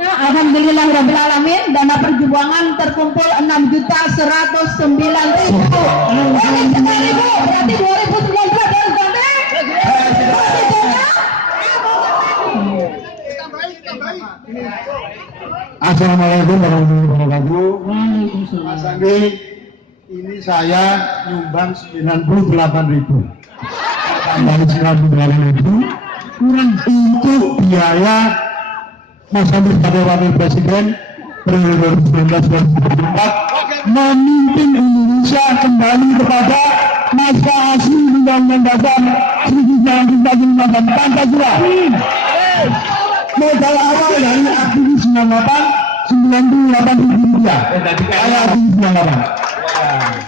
Alhamdulillahirrabbilalamin, dana perjuangan terkumpul 6.109.000. Berarti 2019 harus ganti. Assalamualaikum warahmatullahi wabarakatuh. Mas Andi, ini saya nyumbang 98.000. Tambah 98.000 kurang untuk biaya Mas Andi sebagai Wakil Presiden periode 2019-2024 memimpin Indonesia kembali kepada naskah asli Undang-Undang Dasar 1945 Pancasila. Modal awal dari aktivis 98 98.000 rupiah. Saya aktivis 98.